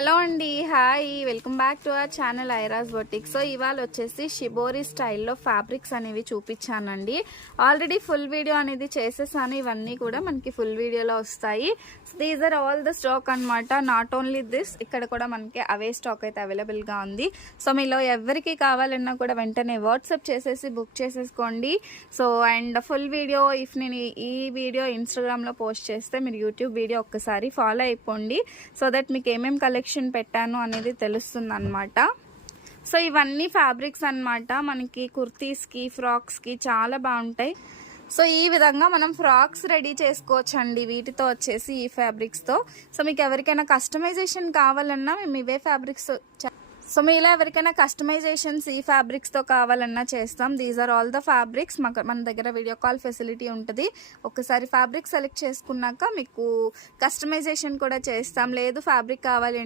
Hello అండి, hi, welcome back to our channel Airas boutique. So ఇవాళ వచ్చేసి షిబోరి స్టైల్లో ఫ్యాబ్రిక్స్ అనేవి చూపించానండి. ఆల్రెడీ ఫుల్ వీడియో అనేది చేసేసాను. ఇవన్నీ కూడా మనకి ఫుల్ వీడియోలో వస్తాయి. These are all the stock అనమాట. నాట్ ఓన్లీ దిస్, ఇక్కడ కూడా మనకి అవే స్టాక్ అయితే అవైలబుల్గా ఉంది. సో మీలో ఎవరికి కావాలన్నా కూడా వెంటనే వాట్సాప్ చేసేసి బుక్ చేసేసుకోండి. So and full video if నేను ఈ వీడియో ఇన్స్టాగ్రామ్లో పోస్ట్ చేస్తే మీరు యూట్యూబ్ వీడియో ఒక్కసారి ఫాలో అయిపోండి. సో దట్ మీకు ఏమేమి కలెక్షన్ పెట్టాను అనేది తెలుస్తుంది అనమాట. సో ఇవన్నీ ఫ్యాబ్రిక్స్ అన్నమాట. మనకి కుర్తీస్కి, ఫ్రాక్స్కి చాలా బాగుంటాయి. సో ఈ విధంగా మనం ఫ్రాక్స్ రెడీ చేసుకోవచ్చండి వీటితో వచ్చేసి, ఈ ఫ్యాబ్రిక్స్తో. సో మీకు ఎవరికైనా కస్టమైజేషన్ కావాలన్నా మేము ఇవే ఫ్యాబ్రిక్స్, సో మీలో ఎవరికైనా కస్టమైజేషన్స్ ఈ ఫ్యాబ్రిక్స్తో కావాలన్నా చేస్తాం. These are all the fabrics. మన దగ్గర వీడియో కాల్ ఫెసిలిటీ ఉంటుంది. ఒకసారి ఫ్యాబ్రిక్ సెలెక్ట్ చేసుకున్నాక మీకు కస్టమైజేషన్ కూడా చేస్తాం. లేదు ఫ్యాబ్రిక్ కావాలి